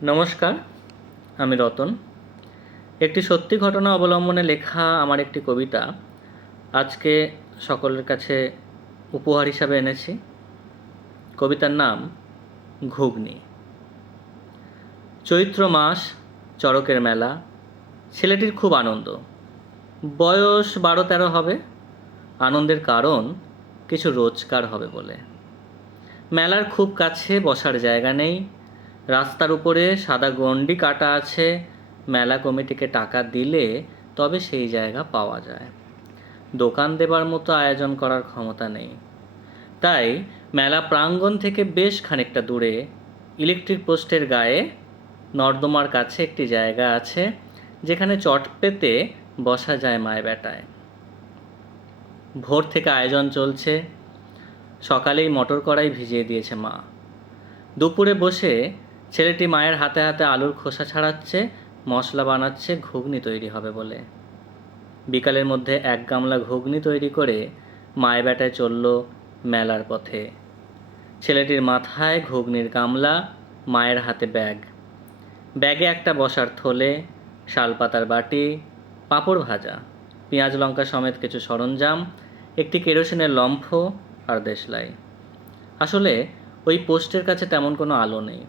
নমস্কার, আমি রতন। একটি সত্যি ঘটনা অবলম্বনে লেখা আমার একটি কবিতা আজকে সকলের কাছে উপহার হিসাবে এনেছি। কবিতার নাম ঘুগনি। চৈত্র মাস, চড়কের মেলা। ছেলেটির খুব আনন্দ। বয়স 12-13 হবে। আনন্দের কারণ কিছু রোজগার হবে বলে। মেলার খুব কাছে বসার জায়গা নেই। রাস্তার উপরে সাদা গণ্ডি কাটা আছে। মেলা কমিটিকে টাকা দিলে তবে সেই জায়গা পাওয়া যায়। দোকান দেবার মতো আয়োজন করার ক্ষমতা নেই। তাই মেলা প্রাঙ্গণ থেকে বেশ খানিকটা দূরে ইলেকট্রিক পোস্টের গায়ে নর্দমার কাছে একটি জায়গা আছে, যেখানে চট পেতে বসা যায় মায় বেটায়। ভোর থেকে আয়োজন চলছে। সকালেই মটর কড়াই ভিজিয়ে দিয়েছে মা। দুপুরে বসে ছেলেটি মায়ের হাতে হাতে আলুর খোসা ছাড়াচ্ছে, মশলা বানাচ্ছে ঘুগনি তৈরি হবে বলে। বিকালের মধ্যে 1 গামলা ঘুগনি তৈরি করে মায় বেটায় চলল মেলার পথে। ছেলেটির মাথায় ঘুগনির গামলা, মায়ের হাতে ব্যাগ। ব্যাগে একটা বসার থলে, শালপাতার বাটি, পাঁপড় ভাজা, পেঁয়াজ লঙ্কা সমেত কিছু সরঞ্জাম, একটি কেরোসিনের লম্ফ আর দেশলাই। আসলে ওই পোস্টের কাছে তেমন কোনো আলো নেই।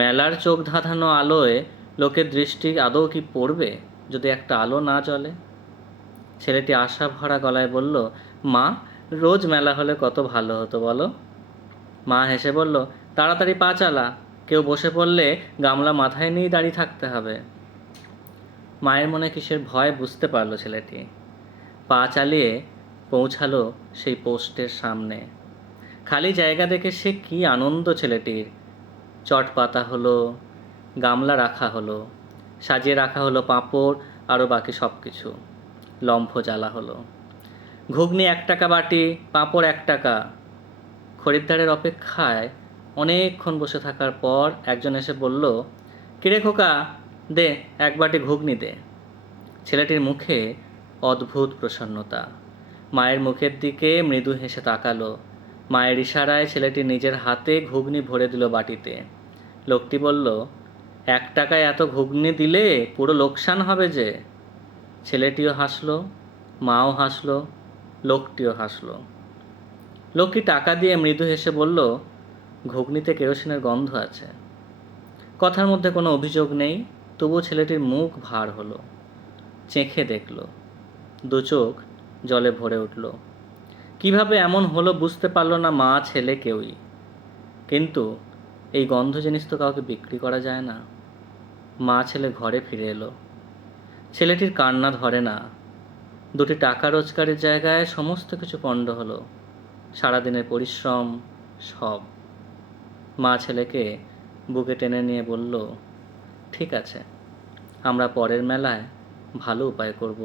মেলার চোখ ধাঁধানো আলোয় লোকের দৃষ্টি আদৌ কি পড়বে যদি একটা আলো না জ্বলে? ছেলেটি আশা ভরা গলায় বলল, মা, রোজ মেলা হলে কত ভালো হতো বলো। মা হেসে বলল, তাড়াতাড়ি পা চালা, কেউ বসে পড়লে গামলা মাথায় নিয়েই দাঁড়িয়ে থাকতে হবে। মায়ের মনে কিসের ভয় বুঝতে পারল ছেলেটি। পা চালিয়ে পৌঁছালো সেই পোস্টের সামনে। খালি জায়গা দেখে সে কি আনন্দ ছেলেটির। চট পাতা হলো, গামলা রাখা হলো, সাজিয়ে রাখা হলো পাঁপড় আরও বাকি সব কিছু। লম্ফ জ্বালা হলো। ঘুগনি 1 টাকা বাটি, পাঁপড় 1 টাকা। খরিদ্দারের অপেক্ষায় অনেকক্ষণ বসে থাকার পর একজন এসে বলল, কিরে খোকা, দে 1 বাটি ঘুগনি দে। ছেলেটির মুখে অদ্ভুত প্রসন্নতা। মায়ের মুখের দিকে মৃদু হেসে তাকালো। মায়ের ইশারায় ছেলেটি নিজের হাতে ঘুগনি ভরে দিল বাটিতে। লোকটি বলল, 1 টাকায় এত ঘুগনি দিলে পুরো লোকসান হবে যে। ছেলেটিও হাসলো, মাও হাসলো, লোকটিও হাসলো। লোকটি টাকা দিয়ে মৃদু হেসে বলল, ঘুগনিতে কেরোসিনের গন্ধ আছে। কথার মধ্যে কোনো অভিযোগ নেই, তবুও ছেলেটির মুখ ভার হলো। চেখে দেখল, 2 চোখ জলে ভরে উঠল। কিভাবে এমন হলো বুঝতে পারল না মা ছেলে কেউই। কিন্তু এই গন্ধ জিনিস তো কাউকে বিক্রি করা যায় না। মা ছেলে ঘরে ফিরে এলো। ছেলেটির কান্না ধরে না। 2টি টাকা রোজগারের জায়গায় সমস্ত কিছু পণ্ড হলো। সারাদিনের পরিশ্রম সব। মা ছেলেকে বুকে টেনে নিয়ে বলল, ঠিক আছে, আমরা পরের মেলায় ভালো উপায় করব।